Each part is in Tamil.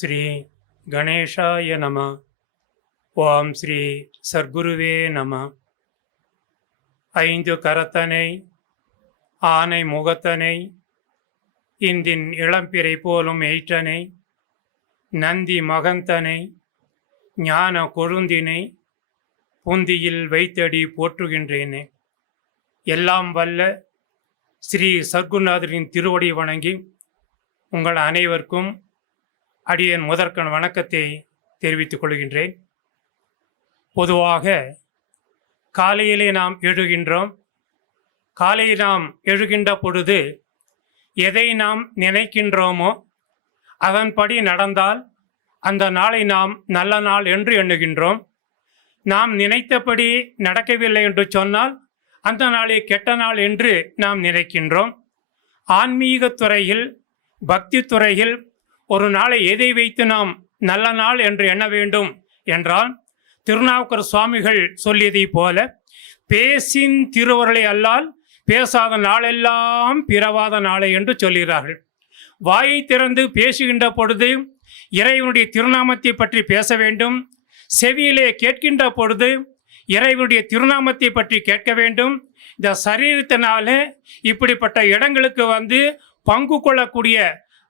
ஸ்ரீ கணேஷாய நம. ஓம் ஸ்ரீ சர்க்குருவே நம. ஐந்து கரத்தனை ஆனை முகத்தனை இந்தின் இளம்பிறை போலும் எயிற்றனை நந்தி மகந்தனை ஞான கொழுந்தினை புந்தியில் வைத்தடி போற்றுகின்றேனே. எல்லாம் வல்ல ஸ்ரீ சர்க்குருநாதரின் திருவடி வணங்கி உங்கள் அனைவருக்கும் அடியேன் முதற்கண் வணக்கத்தை தெரிவித்துக் கொள்கின்றேன். பொதுவாக காலையிலே நாம் எழுகின்றோம். காலையில் நாம் எழுகின்ற பொழுது எதை நாம் நினைக்கின்றோமோ அதன்படி நடந்தால் அந்த நாளை நாம் நல்ல நாள் என்று எண்ணுகின்றோம். நாம் நினைத்தபடி நடக்கவில்லை என்று சொன்னால் அந்த நாளை கெட்ட நாள் என்று நாம் நினைக்கின்றோம். ஆன்மீக துறையில், பக்தி துறையில் ஒரு நாளை எதை வைத்து நாம் நல்ல நாள் என்று எண்ண வேண்டும் என்றால், திருநாவுக்கர் சுவாமிகள் சொல்லியதை போல, பேசின் திருவருளை அல்லால் பேசாத நாளெல்லாம் பிறவாத நாளை என்று சொல்கிறார்கள். வாயை திறந்து பேசுகின்ற பொழுது இறைவனுடைய திருநாமத்தை பற்றி பேச வேண்டும். செவியிலே கேட்கின்ற பொழுது இறைவனுடைய திருநாமத்தை பற்றி கேட்க வேண்டும். இந்த சரீரத்தினால இப்படிப்பட்ட இடங்களுக்கு வந்து பங்கு கொள்ளக்கூடிய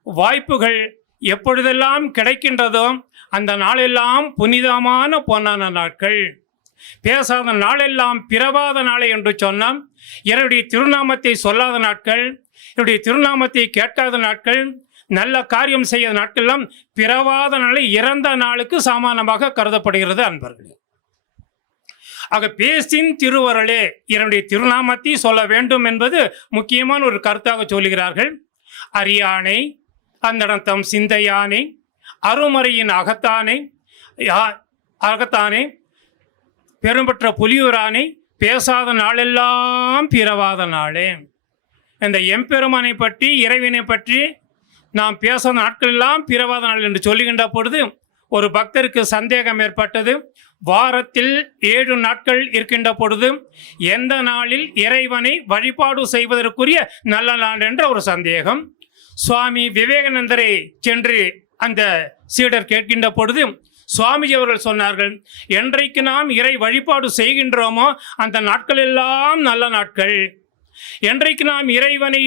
வாய்ப்புகள் எப்பொழுதெல்லாம் கிடைக்கின்றதோ அந்த நாளெல்லாம் புனிதமான பொன்னான நாட்கள். பேசாத நாளெல்லாம் பிறவாத நாளை என்று சொன்னால், என்னுடைய திருநாமத்தை சொல்லாத நாட்கள், என்னுடைய திருநாமத்தை கேட்காத நாட்கள், நல்ல காரியம் செய்யாத நாட்களெல்லாம் பிறவாத நாளை இறந்த நாளுக்கு சமானமாக கருதப்படுகிறது அன்பர்களே. ஆக பேசின் திருவருளே என்னுடைய திருநாமத்தை சொல்ல வேண்டும் என்பது முக்கியமான ஒரு கருத்தாக சொல்கிறார்கள். அரியானை அந்தடம் தம் சிந்தையானை அருமறையின் அகத்தானே பெரும்பற்ற புலியூரானை பேசாத நாளெல்லாம் பிறவாத நாளே. இந்த எம்பெருமானை பற்றி, இறைவனை பற்றி நாம் பேசாத நாட்கள் எல்லாம் பிறவாத நாள் என்று சொல்லுகின்ற பொழுது ஒரு பக்தருக்கு சந்தேகம் ஏற்பட்டது. வாரத்தில் 7 நாட்கள் இருக்கின்ற பொழுது எந்த நாளில் இறைவனை வழிபாடு செய்வதற்குரிய நல்ல நாள் என்ற ஒரு சந்தேகம். சுவாமி விவேகானந்தரை சென்று அந்த சீடர் கேட்கின்ற பொழுது சுவாமிஜி அவர்கள் சொன்னார்கள், என்றைக்கு நாம் இறை வழிபாடு செய்கின்றோமோ அந்த நாட்கள் எல்லாம் நல்ல நாட்கள். என்றைக்கு நாம் இறைவனை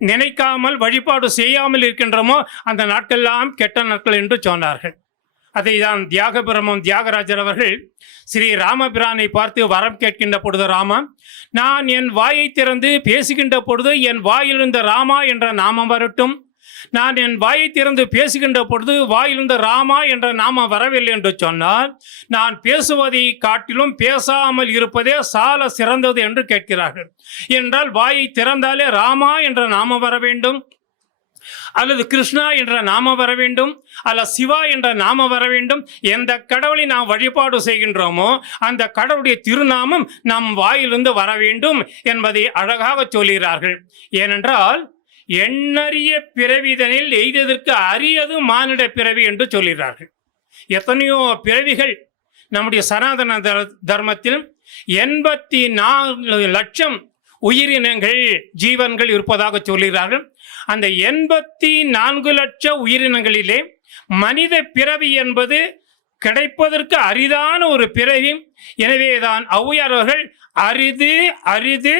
நினைக்காமல் வழிபாடு செய்யாமல் இருக்கின்றோமோ அந்த நாட்கள்லாம் கெட்ட நாட்கள் என்று சொன்னார்கள். அதை தான் தியாகபிரமம் தியாகராஜர் அவர்கள் ஸ்ரீ ராமபிரானை பார்த்து வரம் கேட்கின்ற பொழுது, ராமா, நான் என் வாயை திறந்து பேசுகின்ற பொழுது என் வாயிலிருந்த ராமா என்ற நாமம் வரட்டும். நான் என் வாயை திறந்து பேசுகின்ற பொழுது வாயிலிருந்த ராமா என்ற நாமம் வரவில்லை என்று சொன்னால் நான் பேசுவதை காட்டிலும் பேசாமல் இருப்பதே சால சிறந்தது என்று கேட்கிறார்கள். என்றால் வாயை திறந்தாலே ராமா என்ற நாமம் வர வேண்டும், அல்லது கிருஷ்ணா என்ற நாமம் வர வேண்டும், அல்ல சிவா என்ற நாமம் வர வேண்டும். எந்த கடவுளை நாம் வழிபாடு செய்கின்றோமோ அந்த கடவுளுடைய திருநாமம் நம் வாயிலிருந்து வர வேண்டும் என்பதை அழகாக சொல்கிறார்கள். ஏனென்றால் எண்ணறிய பிறவிதனில் எய்ததற்கு அரியது மானிட பிறவி என்று சொல்கிறார்கள். எத்தனையோ பிறவிகள் நம்முடைய சனாதன தர்மத்தில் 84 லட்சம் உயிரினங்கள், ஜீவன்கள் இருப்பதாக சொல்கிறார்கள். அந்த 84 லட்சம் உயிரினங்களிலே மனித பிறவி என்பது கிடைப்பதற்கு அரிதான ஒரு பிறவி. எனவேதான் ஔவையார் அவர்கள் அரிது அரிது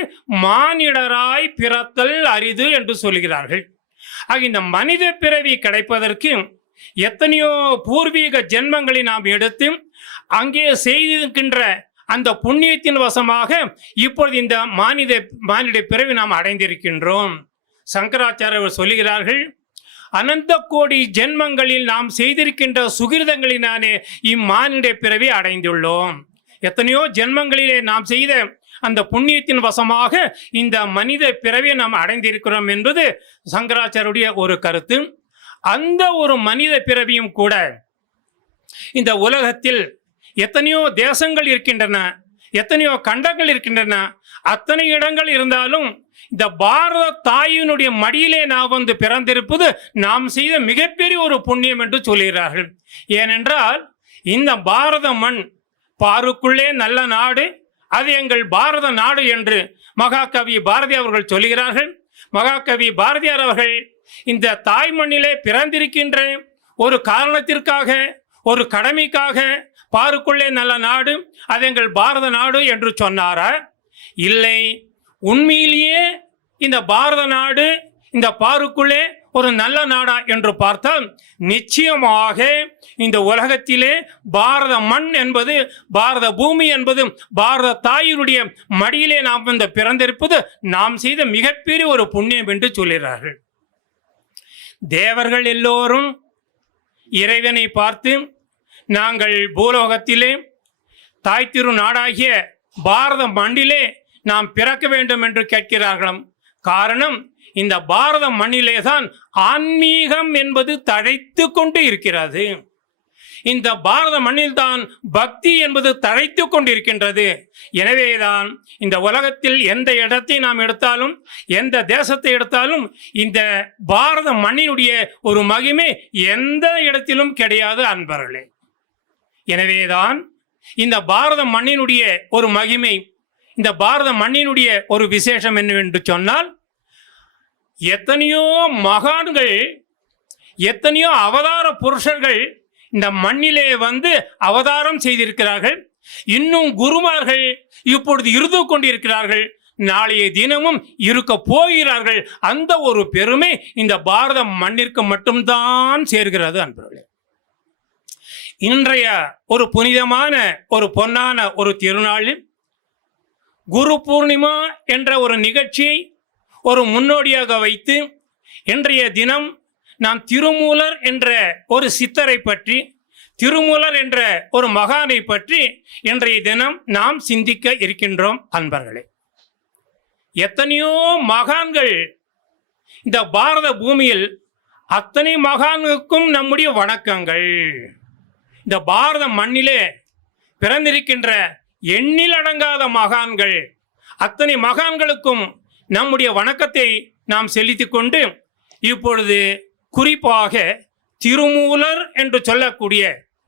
மானிடராய் பிறத்தல் அரிது என்று சொல்கிறார்கள். ஆக இந்த மனித பிறவி கிடைப்பதற்கு எத்தனையோ பூர்வீக ஜென்மங்களை நாம் எடுத்து அங்கே செய்திருக்கின்ற அந்த புண்ணியத்தின் வசமாக இப்பொழுது இந்த மானிட பிறவி நாம் அடைந்திருக்கின்றோம். சங்கராச்சாரியர் சொல்லுகிறார்கள், அனந்த கோடி ஜென்மங்களில் நாம் செய்திருக்கின்ற சுகிர்தங்களினானே இம்மானிட பிறவி அடைந்துள்ளோம். எத்தனையோ ஜென்மங்களிலே நாம் செய்த அந்த புண்ணியத்தின் வசமாக இந்த மனித பிறவியை நாம் அடைந்திருக்கிறோம் என்பது சங்கராச்சாரியருடைய ஒரு கருத்து. அந்த ஒரு மனித பிறவியும் கூட இந்த உலகத்தில் எத்தனையோ தேசங்கள் இருக்கின்றன, எத்தனையோ கண்டங்கள் இருக்கின்றன. அத்தனை இடங்கள் இருந்தாலும் இந்த பாரத தாயினுடைய மடியிலே நாம் வந்து பிறந்திருப்பது நாம் செய்த மிகப்பெரிய ஒரு புண்ணியம் என்று சொல்கிறார்கள். ஏனென்றால் இந்த பாரத மண் பாருக்குள்ளே நல்ல நாடு, அது எங்கள் பாரத நாடு என்று மகாகவி பாரதி அவர்கள் சொல்கிறார்கள். மகாகவி பாரதியார் அவர்கள் இந்த தாய் மண்ணிலே பிறந்திருக்கின்ற ஒரு காரணத்திற்காக, ஒரு கடமைக்காக பாருக்குள்ளே நல்ல நாடு, அது எங்கள் பாரத நாடு என்று சொன்னாரா? இல்லை. உண்மையிலேயே இந்த பாரத நாடு இந்த பாருக்குள்ளே ஒரு நல்ல நாடா என்று பார்த்தால் நிச்சயமாக இந்த உலகத்திலே பாரத மண் என்பது, பாரத பூமி என்பது, பாரத தாயினுடைய மடியிலே நாம் இந்த பிறந்திருப்பது நாம் செய்த மிகப்பெரிய ஒரு புண்ணியம் என்று சொல்கிறார்கள். தேவர்கள் எல்லோரும் இறைவனை பார்த்து நாங்கள் பூலோகத்திலே தாய் திரு நாடாகிய பாரத மண்ணிலே நாம் பிறக்க வேண்டும் என்று கேட்கிறார்களாம். காரணம், இந்த பாரத மண்ணிலே தான் ஆன்மீகம் என்பது தழைத்து கொண்டு இருக்கிறது. இந்த பாரத மண்ணில் தான் பக்தி என்பது தழைத்து கொண்டிருக்கின்றது. எனவேதான் இந்த உலகத்தில் எந்த இடத்தை நாம் எடுத்தாலும், எந்த தேசத்தை எடுத்தாலும், இந்த பாரத மண்ணினுடைய ஒரு மகிமை எந்த இடத்திலும் கிடையாது அன்பர்களே. எனவேதான் இந்த பாரத மண்ணினுடைய ஒரு மகிமை, இந்த பாரத மண்ணினுடைய ஒரு விசேஷம் என்னவென்று சொன்னால், எத்தனையோ மகான்கள், எத்தனையோ அவதார புருஷர்கள் இந்த மண்ணிலே வந்து அவதாரம் செய்திருக்கிறார்கள். இன்னும் குருமார்கள் இப்பொழுது இருந்து கொண்டிருக்கிறார்கள், நாளைய தினமும் இருக்க போகிறார்கள். அந்த ஒரு பெருமை இந்த பாரத மண்ணிற்கு மட்டும்தான் சேர்கிறது அன்பர்களே. இன்றைய ஒரு புனிதமான ஒரு பொன்னான ஒரு திருநாளில் குரு பூர்ணிமா என்ற ஒரு நிகழ்ச்சியை ஒரு முன்னோடியாக வைத்து இன்றைய தினம் நாம் திருமூலர் என்ற ஒரு சித்தரை பற்றி, திருமூலர் என்ற ஒரு மகானை பற்றி இன்றைய தினம் நாம் சிந்திக்க இருக்கின்றோம் அன்பர்களே. எத்தனையோ மகான்கள் இந்த பாரத பூமியில், அத்தனை மகான்களுக்கும் நம்முடைய வணக்கங்கள். இந்த பாரத மண்ணிலே பிறந்திருக்கின்ற எண்ணில் அடங்காத மகான்கள், அத்தனை மகான்களுக்கும் நம்முடைய வணக்கத்தை நாம் செலுத்திக் கொண்டு இப்பொழுது குறிப்பாக திருமூலர் என்று சொல்லக்கூடிய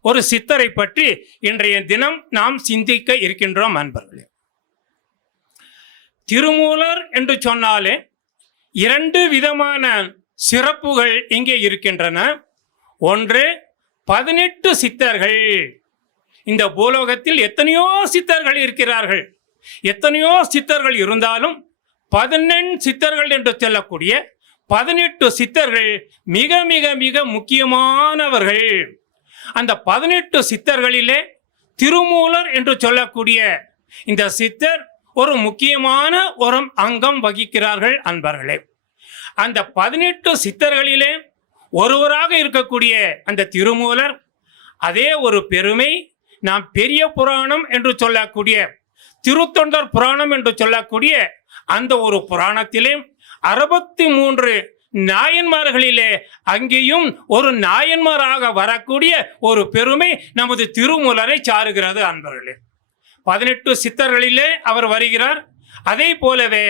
ஒரு சித்தரை பற்றி இன்றைய தினம் நாம் சிந்திக்க இருக்கின்றோம் அன்பர்களே. திருமூலர் என்று சொன்னாலே இரண்டு விதமான சிறப்புகள் இங்கே இருக்கின்றன. ஒன்று, 18 சித்தர்கள். இந்த பூலோகத்தில் எத்தனையோ சித்தர்கள் இருக்கிறார்கள். எத்தனையோ சித்தர்கள் இருந்தாலும் 18 சித்தர்கள் என்று சொல்லக்கூடிய 18 சித்தர்கள் மிக மிக மிக முக்கியமானவர்கள். அந்த 18 சித்தர்களிலே திருமூலர் என்று சொல்லக்கூடிய இந்த சித்தர் ஒரு முக்கியமான ஒரு அங்கம் வகிக்கிறார்கள் அன்பர்களே. அந்த 18 சித்தர்களிலே ஒருவராக இருக்கக்கூடிய அந்த திருமூலர், அதே ஒரு பெருமை நாம் பெரிய புராணம் என்று சொல்லக்கூடிய திருத்தொண்டர் புராணம் என்று சொல்லக்கூடிய அந்த ஒரு புராணத்திலே 63 நாயன்மார்களிலே அங்கேயும் ஒரு நாயன்மாராக வரக்கூடிய ஒரு பெருமை நமது திருமூலரை சாருகிறது அன்பர்களே. 18 சித்தர்களிலே அவர் வருகிறார். அதே போலவே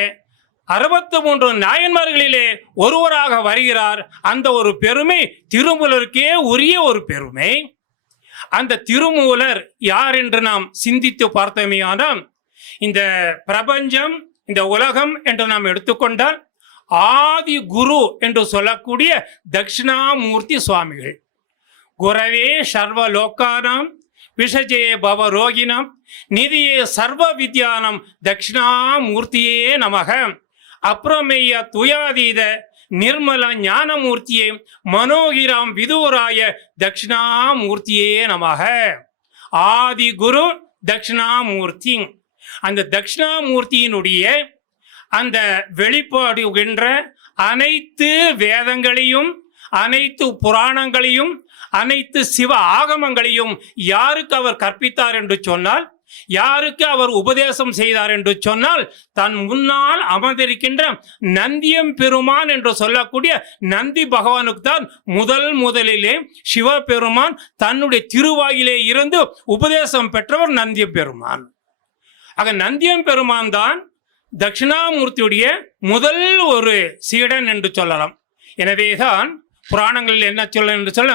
63 நாயன்மார்களிலே ஒருவராக வருகிறார். அந்த ஒரு பெருமை திருமூலருக்கே உரிய ஒரு பெருமை. அந்த திருமூலர் யார் என்று நாம் சிந்தித்து பார்த்தோமேயானால், இந்த பிரபஞ்சம், இந்த உலகம் என்று நாம் எடுத்துக்கொண்டால் ஆதி குரு என்று சொல்லக்கூடிய தட்சிணாமூர்த்தி சுவாமிகள். குரவே சர்வ லோக்கானாம் விஷஜே பவ ரோகிணம் நிதியே சர்வ வித்யானம் தட்சிணாமூர்த்தியே நமக. அப்ரமேய துயாதீத நிர்மல ஞானமூர்த்தியே மனோகிராம் விதூராய தட்சிணாமூர்த்தியே நமக. ஆதி குரு தட்சிணாமூர்த்தி. அந்த தட்சிணாமூர்த்தியினுடைய அந்த வெளிப்பாடுகின்ற அனைத்து வேதங்களையும், அனைத்து புராணங்களையும், அனைத்து சிவ ஆகமங்களையும் யாருக்கு அவர் கற்பித்தார் என்று சொன்னால், யாருக்கு அவர் உபதேசம் செய்தார் என்று சொன்னால், தன் முன்னால் அமர்ந்திருக்கின்ற நந்தியம் பெருமான் என்று சொல்லக்கூடிய நந்தி பகவானுக்கு தான் முதலிலே சிவபெருமான் தன்னுடைய திருவாயிலே இருந்து உபதேசம் பெற்றவர் நந்தியம் பெருமான். ஆக நந்தியம் பெருமான் தான் தட்சிணாமூர்த்தியுடைய முதல் ஒரு சீடன் என்று சொல்லலாம். எனவேதான் புராணங்களில் என்ன சொல்ல என்று சொல்ல,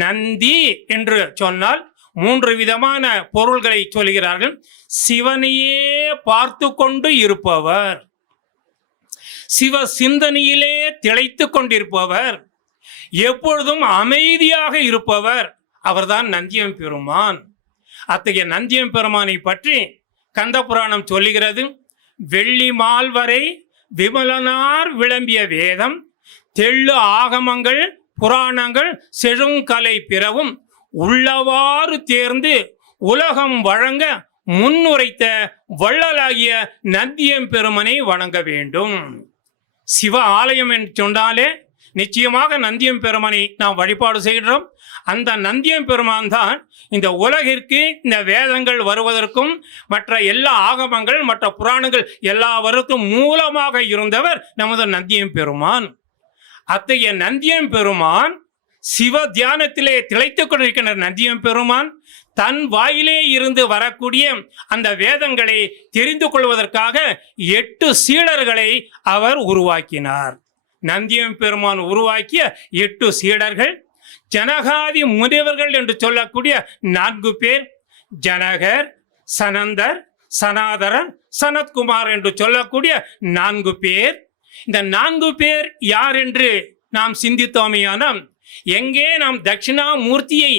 நந்தி என்று சொன்னால் 3 விதமான பொருள்களை சொல்கிறார்கள். சிவனையே பார்த்து கொண்டு இருப்பவர், சிவ சிந்தனையிலே திளைத்து கொண்டிருப்பவர், எப்பொழுதும் அமைதியாக இருப்பவர் அவர்தான் நந்தியம் பெருமான். அத்தகைய நந்தியம் பெருமானை பற்றி கந்த புராணம் சொல்லுகிறது. வெள்ளி மால்வரை விமலனார் விளம்பிய வேதம் தெள்ளு ஆகமங்கள் புராணங்கள் செழுங்கலை பிறவும் உள்ளவாறு தேர்ந்து உலகம் வழங்க முன்னுரைத்த வள்ளலாகிய நந்தியம் பெருமனை வணங்க வேண்டும். சிவ ஆலயம் என்று சொன்னாலே நிச்சயமாக நந்தியம் பெருமனை நாம் வழிபாடு செய்கிறோம். அந்த நந்தியம் பெருமான் தான் இந்த உலகிற்கு இந்த வேதங்கள் வருவதற்கும் மற்ற எல்லா ஆகமங்கள் மற்ற புராணங்கள் எல்லாவருக்கும் மூலமாக இருந்தவர் நமது நந்தியம் பெருமான். அத்தகைய நந்தியம் பெருமான் சிவ தியானத்திலே திளைத்துக் கொண்டிருக்கின்ற நந்தியம் பெருமான் தன் வாயிலே இருந்து வரக்கூடிய அந்த வேதங்களை தெரிந்து கொள்வதற்காக 8 சீடர்களை அவர் உருவாக்கினார். நந்தியம் பெருமான் உருவாக்கிய 8 சீடர்கள் ஜனகாதி முனிவர்கள் என்று சொல்லக்கூடிய 4 பேர். ஜனகர், சனந்தர், சனாதரன், சனத்குமார் என்று சொல்லக்கூடிய 4 பேர். இந்த 4 பேர் யார் என்று நாம் சிந்தித்தோமையானால், எங்கே நாம் தட்சிணாமூர்த்தியை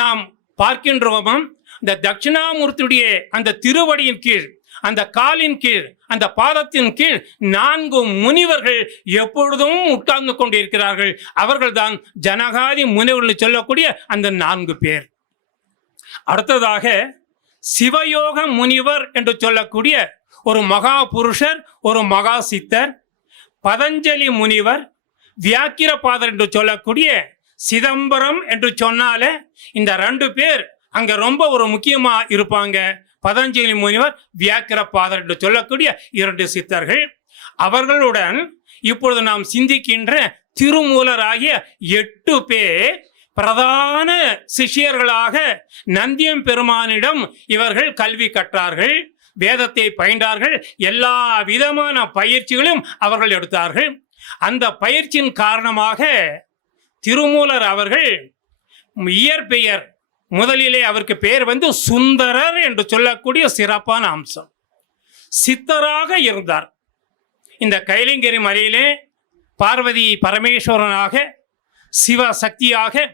நாம் பார்க்கின்றோமோ இந்த தட்சிணாமூர்த்தியுடைய அந்த திருவடியின் கீழ், அந்த காலின் கீழ், அந்த பாதத்தின் கீழ் 4 முனிவர்கள் எப்பொழுதும் உட்கார்ந்து கொண்டிருக்கிறார்கள். அவர்கள் தான் ஜனகாதி முனிவர்கள் சொல்லக்கூடிய அந்த 4 பேர். அடுத்ததாக சிவயோக முனிவர் என்று சொல்லக்கூடிய ஒரு மகா புருஷர், ஒரு மகா சித்தர். பதஞ்சலி முனிவர், வியாக்கிரபாதர் என்று சொல்லக்கூடிய சிதம்பரம் என்று சொன்னாலே இந்த 2 பேர் அங்க ரொம்ப ஒரு முக்கியமா இருப்பாங்க. பதஞ்சலி முனிவர், வியாக்கிரபாதர் என்று சொல்லக்கூடிய 2 சித்தர்கள். அவர்களுடன் இப்பொழுது நாம் சிந்திக்கின்ற திருமூலராகிய 8 பேர் பிரதான சிஷ்யர்களாக நந்தியம் பெருமானிடம் இவர்கள் கல்வி கற்றார்கள், வேதத்தை பயின்றார்கள், எல்லா விதமான பயிற்சிகளையும் அவர்கள் எடுத்தார்கள். அந்த பயிற்சியின் காரணமாக திருமூலர் அவர்கள் இயற்பெயர் முதலிலே அவருக்கு பெயர் சுந்தரர் என்று சொல்லக்கூடிய சிறப்பான அம்சம். சித்தராக இருந்தார். இந்த கைலிங்கரி மலையிலே பார்வதி பரமேஸ்வரனாக, சிவசக்தியாக,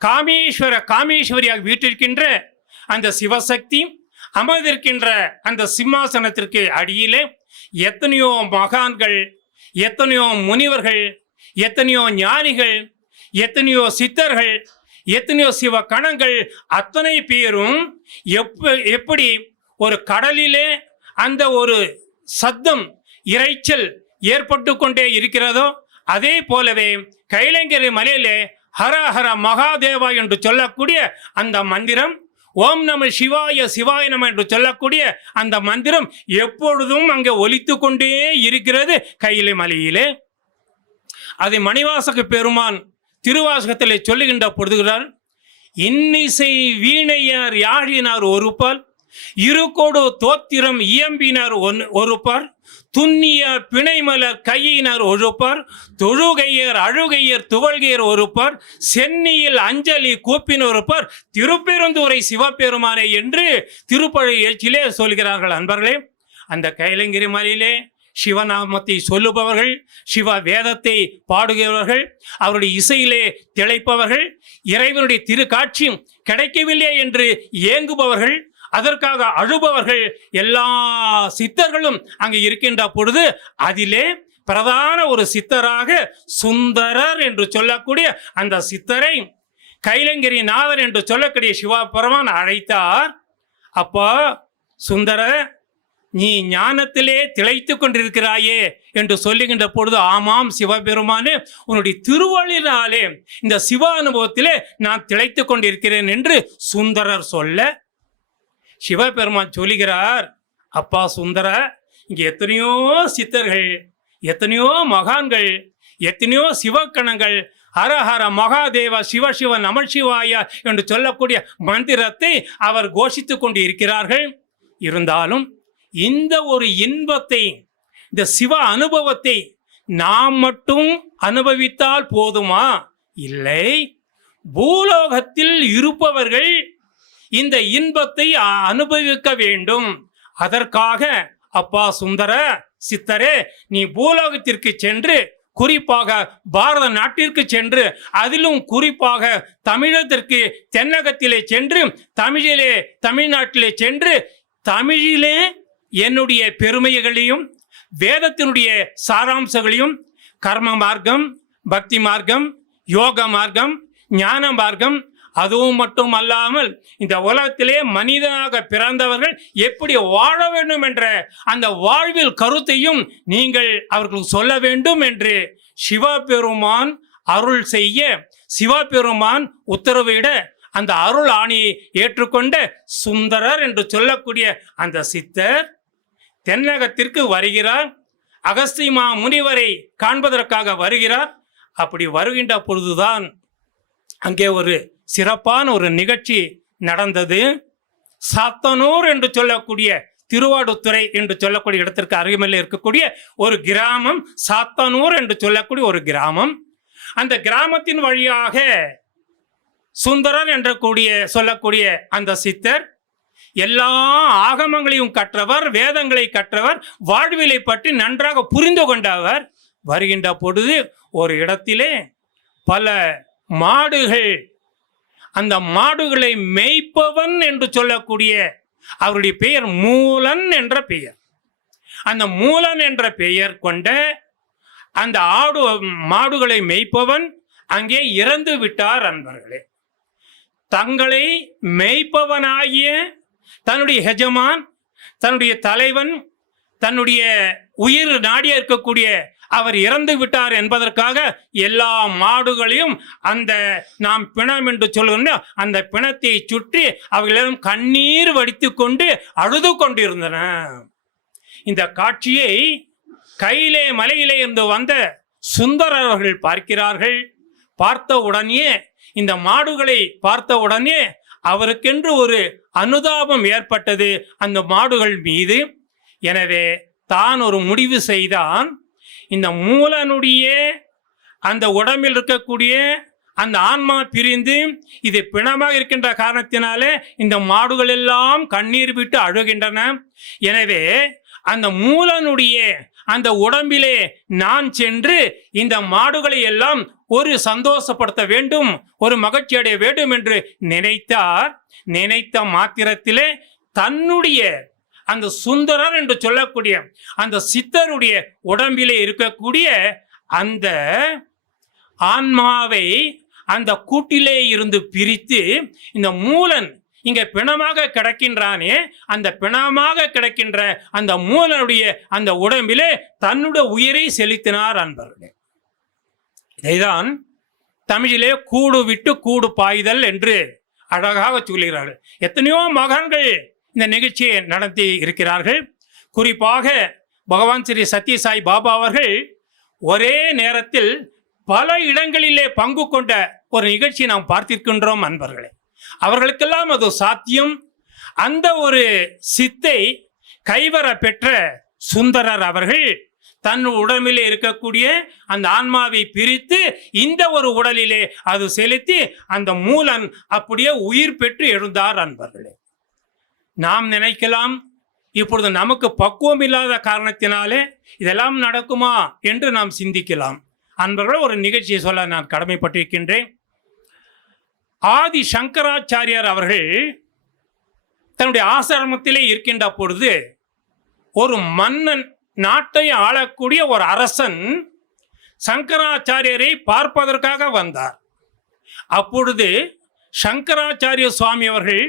காமேஸ்வரியாக வீட்டிருக்கின்ற அந்த சிவசக்தி அமர்ந்திருக்கின்ற அந்த சிம்மாசனத்திற்கு அடியிலே எத்தனையோ மகான்கள், எத்தனையோ முனிவர்கள், எத்தனையோ ஞானிகள், எத்தனையோ சித்தர்கள், எத்தனையோ சிவ கணங்கள், அத்தனை பேரும் எப்படி ஒரு கடலிலே அந்த ஒரு சத்தம் இரைச்சல் ஏற்பட்டு கொண்டே இருக்கிறதோ அதே போலவே கைலங்கிரி மலையிலே ஹர ஹர மகாதேவா என்று சொல்லக்கூடிய அந்த மந்திரம், ஓம் நம சிவாய சிவாய நம என்று சொல்லக்கூடிய அந்த மந்திரம் எப்பொழுதும் அங்கே ஒலித்து கொண்டே இருக்கிறது கையிலை மலையிலே. அதை மணிவாசக பெருமான் திருவாசகத்திலே சொல்லுகின்ற பொழுதுகிறார், இன்னிசை வீணையர் யாழினார் ஒருப்பால், இருகொடு தோத்திரம் இயம்பினார் ஒருப்பார், துண்ணிய பிணைமலர் கையினர் ஒருப்பார், தொழுகையர் அழுகையர் துவள்கையர் ஒருப்பார், சென்னியில் அஞ்சலி கூப்பினர் ஒருப்பார், திருப்பெருந்துறை சிவபெருமானை என்று திருப்பழி எழுச்சியிலே சொல்கிறார்கள். அன்பர்களே, அந்த கைலங்கிரி மலையிலே சிவநாமத்தை சொல்லுபவர்கள், சிவ வேதத்தை பாடுகிறவர்கள், அவருடைய இசையிலே திளைப்பவர்கள், இறைவனுடைய திருக்காட்சி கிடைக்கவில்லை என்று ஏங்குபவர்கள், அதற்காக அழுபவர்கள், எல்லா சித்தர்களும் அங்கு இருக்கின்ற பொழுது அதிலே பிரதான ஒரு சித்தராக சுந்தரர் என்று சொல்லக்கூடிய அந்த சித்தரை கைலங்கிரி நாதர் என்று சொல்லக்கூடிய சிவபெருமான் அழைத்தார். அப்போ சுந்தர, நீ ஞானத்திலே திளைத்து கொண்டிருக்கிறாயே என்று சொல்லுகின்ற பொழுது, ஆமாம் சிவபெருமானே, உன்னுடைய திருவள்ளினாலே இந்த சிவ அனுபவத்திலே நான் திளைத்து கொண்டிருக்கிறேன் என்று சுந்தரர் சொல்ல, சிவபெருமான் சொல்லுகிறார், அப்பா சுந்தர, இங்கே எத்தனையோ சித்தர்கள், எத்தனையோ மகான்கள், எத்தனையோ சிவக்கணங்கள் ஹர ஹர மகாதேவ சிவ சிவ நம சிவாய என்று சொல்லக்கூடிய மந்திரத்தை அவர் கோஷித்து கொண்டு இருக்கிறார்கள். இருந்தாலும் இந்த ஒரு இன்பத்தை, இந்த சிவ அனுபவத்தை நாம் மட்டும் அனுபவித்தால் போதுமா? இல்லை, பூலோகத்தில் இருப்பவர்கள் இந்த இன்பத்தை அனுபவிக்க வேண்டும். அதற்காக அப்பா சுந்தர சித்தரே, நீ பூலோகத்திற்கு சென்று குறிப்பாக பாரத நாட்டிற்கு சென்று, அதிலும் குறிப்பாக தமிழகத்திற்கு தென்னகத்திலே சென்று, தமிழ்நாட்டிலே சென்று தமிழிலே என்னுடைய பெருமைகளையும் வேதத்தினுடைய சாராம்சங்களையும் கர்ம மார்க்கம், பக்தி மார்க்கம், யோக மார்க்கம், ஞான மார்க்கம், அதுவும் மட்டும் அல்லாமல் இந்த உலகத்திலே மனிதனாக பிறந்தவர்கள் எப்படி வாழ வேண்டும் என்ற அந்த வாழ்வில் கருத்தையும் நீங்கள் அவர்களுக்கு சொல்ல வேண்டும் என்று சிவபெருமான் அருள் செய்ய, சிவபெருமான் உத்தரவிட அந்த அருள் ஆணையை ஏற்றுக்கொண்ட சுந்தரர் என்று சொல்லக்கூடிய அந்த சித்தர் தென்னகத்திற்கு வருகிறார். அகஸ்திய முனிவரை காண்பதற்காக வருகிறார். அப்படி வருகின்ற பொழுதுதான் அங்கே ஒரு சிறப்பான ஒரு நிகழ்ச்சி நடந்தது. சாத்தனூர் என்று சொல்லக்கூடிய திருவாடுதுறை என்று சொல்லக்கூடிய இடத்திற்கு அருகில் இருக்கக்கூடிய ஒரு கிராமம், சாத்தனூர் என்று சொல்லக்கூடிய ஒரு கிராமம். அந்த கிராமத்தின் வழியாக சுந்தரர் என்ற சொல்லக்கூடிய அந்த சித்தர் எல்லா ஆகமங்களையும் கற்றவர், வேதங்களை கற்றவர், வாழ்விலை பற்றி நன்றாக புரிந்து கொண்டவர். வருகின்ற பொழுது ஒரு இடத்திலே பல மாடுகள், அந்த மாடுகளை மேய்ப்பவன் என்று சொல்லக்கூடிய அவருடைய பெயர் மூலன் என்ற பெயர். அந்த மூலன் என்ற பெயர் கொண்ட அந்த மாடுகளை மேய்ப்பவன் அங்கே இறந்து விட்டார். அன்பர்களே, தங்களை மேய்ப்பவனாகிய தன்னுடைய எஜமான், தன்னுடைய தலைவன், தன்னுடைய உயிர் நாடிய இருக்கக்கூடிய அவர் இறந்து விட்டார் என்பதற்காக எல்லா மாடுகளையும் அந்த நாம் பிணம் என்று சொல்கின்ற அந்த பிணத்தை சுற்றி அவர்களிடம் கண்ணீர் வடித்து கொண்டு அழுது கொண்டிருந்தன. இந்த காட்சியை கையிலே மலையிலே இருந்து வந்த சுந்தரர் அவர்கள் பார்க்கிறார்கள். பார்த்த உடனே, இந்த மாடுகளை பார்த்த உடனே அவருக்கென்று ஒரு அனுதாபம் ஏற்பட்டது அந்த மாடுகள் மீது. எனவே தான் ஒரு முடிவு செய்தான். இந்த மூலனுடைய அந்த உடம்பில் இருக்கக்கூடிய அந்த ஆன்மா பிரிந்து இது பிணமாக இருக்கின்ற காரணத்தினாலே இந்த மாடுகள் எல்லாம் கண்ணீர் விட்டு அழுகின்றன. எனவே அந்த மூலனுடைய அந்த உடம்பிலே நான் சென்று இந்த மாடுகளை எல்லாம் ஒரு சந்தோஷப்படுத்த வேண்டும், ஒரு மகிழ்ச்சி அடைய வேண்டும் என்று நினைத்தார். நினைத்த மாத்திரத்திலே தன்னுடைய அந்த சுந்தரர் என்று சொல்லக்கூடிய அந்த சித்தருடைய உடம்பிலே இருக்கக்கூடிய அந்த ஆன்மாவை அந்த கூட்டிலே இருந்து பிரித்து இந்த மூலன் இங்க பிணமாக கிடக்கின்றானே, அந்த பிணமாக கிடக்கின்ற அந்த மூலனுடைய அந்த உடம்பிலே தன்னுடைய உயிரை செலுத்தினார். அன்பர்களே, இதைதான் தமிழிலே கூடு விட்டு கூடு பாய்தல் என்று அழகாக சொல்கிறார்கள். எத்தனையோ மகான்கள் இந்த நிகழ்ச்சியை நடத்தி இருக்கிறார்கள். குறிப்பாக பகவான் ஸ்ரீ சத்யசாய் பாபா அவர்கள் ஒரே நேரத்தில் பல இடங்களிலே பங்கு கொண்ட ஒரு நிகழ்ச்சியை நாம் பார்த்திருக்கின்றோம். அன்பர்களே, அவர்களுக்கெல்லாம் அது சாத்தியம். அந்த ஒரு சித்தை கைவர பெற்ற சுந்தரர் அவர்கள் தன் உடம்பிலே இருக்கக்கூடிய அந்த ஆன்மாவை பிரித்து இந்த ஒரு உடலிலே அது செலுத்தி அந்த மூலன் அப்படியே உயிர் பெற்று எழுந்தார். அன்பர்களே, நாம் நினைக்கலாம் இப்பொழுது நமக்கு பக்குவம் இல்லாத காரணத்தினாலே இதெல்லாம் நடக்குமா என்று நாம் சிந்திக்கலாம். அன்பர்களே, ஒரு நிகழ்ச்சியை சொல்ல நான் கடமைப்பட்டிருக்கின்றேன். ஆதி சங்கராச்சாரியார் அவர்கள் தன்னுடைய ஆசிரமத்திலே இருக்கின்ற பொழுது ஒரு மன்னன், நாட்டை ஆளக்கூடிய ஒரு அரசன் சங்கராச்சாரியரை பார்ப்பதற்காக வந்தார். அப்பொழுது சங்கராச்சாரிய சுவாமி அவர்கள்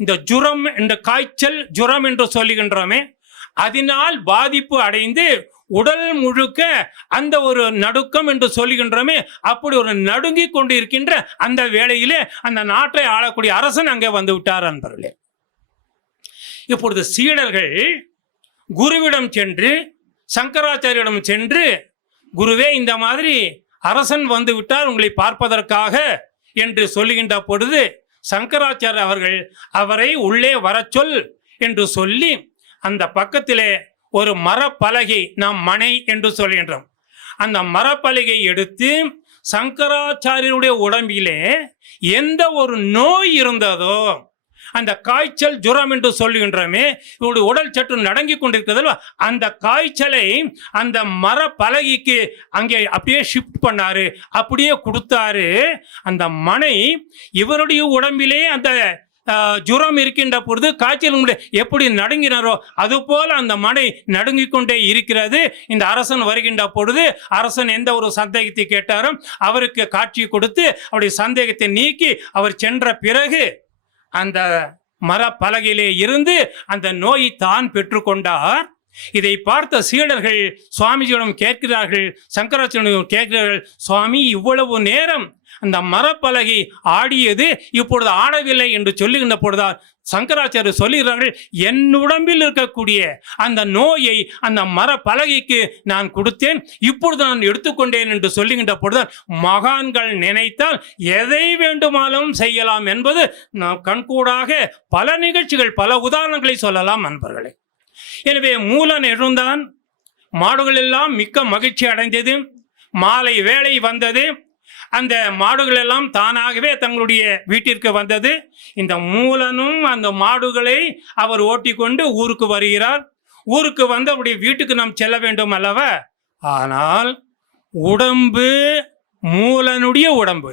இந்த ஜுரம், இந்த காய்ச்சல் ஜுரம் என்று சொல்லுகின்றோமே, அதனால் பாதிப்பு அடைந்து உடல் முழுக்க அந்த ஒரு நடுக்கம் என்று சொல்லுகின்றோமே, அப்படி ஒரு நடுங்கி கொண்டு இருக்கின்ற அந்த வேளையிலே அந்த நாட்டை ஆளக்கூடிய அரசன் அங்கே வந்து விட்டார். அன்பர்களே, இப்பொழுது சீடர்கள் குருவிடம் சென்று, சங்கராச்சாரியிடம் சென்று, குருவே இந்த மாதிரி அரசன் வந்து விட்டார் உங்களை பார்ப்பதற்காக என்று சொல்லுகின்ற பொழுது சங்கராச்சாரியர் அவர்கள் அவரை உள்ளே வரச்சொல் என்று சொல்லி அந்த பக்கத்திலே ஒரு மரப்பலகை, நாம் மனை என்று சொல்கின்றோம், அந்த மரப்பலகை எடுத்து சங்கராச்சாரியருடைய உடம்பிலே எந்த ஒரு நோய் இருந்ததோ அந்த காய்ச்சல் ஜுரம் என்று சொல்லுகின்றோமே, இவருடைய உடல் சற்று நடங்கி கொண்டிருக்கிறதல்வா, அந்த காய்ச்சலை அந்த மர பலகைக்கு அங்கே அப்படியே ஷிஃப்ட் பண்ணாரு, அப்படியே கொடுத்தாரு. அந்த மனை இவருடைய உடம்பிலே அந்த ஜுரம் இருக்கின்ற பொழுது காய்ச்சல் எப்படி நடுங்கினாரோ அது போல அந்த மனை நடுங்கிக் கொண்டே இருக்கிறது. இந்த அரசன் வருகின்ற பொழுது அரசன் எந்த ஒரு சந்தேகத்தை கேட்டாரோ அவருக்கு காட்சி கொடுத்து அவருடைய சந்தேகத்தை நீக்கி அவர் சென்ற பிறகு அந்த மர பலகையிலே இருந்து அந்த நோயை தான் பெற்றுக்கொண்டார். இதை பார்த்த சீடர்கள் சுவாமிஜியிடம் கேட்கிறார்கள், சங்கராச்சாரியிடம் கேட்கிறார்கள், சுவாமி இவ்வளவு நேரம் அந்த மரப்பலகை ஆடியது இப்பொழுது ஆடவில்லை என்று சொல்லுகின்ற பொழுதால் சங்கராச்சாரியர் சொல்லுகிறார்கள், என் உடம்பில் இருக்கக்கூடிய அந்த நோயை அந்த மரப்பலகைக்கு நான் கொடுத்தேன், இப்பொழுது நான் எடுத்துக்கொண்டேன் என்று சொல்லுகின்ற பொழுதுதான் மகான்கள் நினைத்தால் எதை வேண்டுமானாலும் செய்யலாம் என்பது நாம் கண்கூடாக பல நிகழ்ச்சிகள் பல உதாரணங்களை சொல்லலாம் நண்பர்களே. எனவே மூலன் எழுந்தான், மாடுகள் எல்லாம் மிக்க மகிழ்ச்சி அடைந்தது. மாலை வேளை வந்தது, அந்த மாடுகள் எல்லாம் தானாகவே தங்களுடைய வீட்டிற்கு வந்தது. இந்த மூலனும் அந்த மாடுகளை அவர் ஓட்டி கொண்டு ஊருக்கு வருகிறார். ஊருக்கு வந்து அவருடைய வீட்டுக்கு நாம் செல்ல வேண்டும் அல்லவா? ஆனால் உடம்பு மூலனுடைய உடம்பு,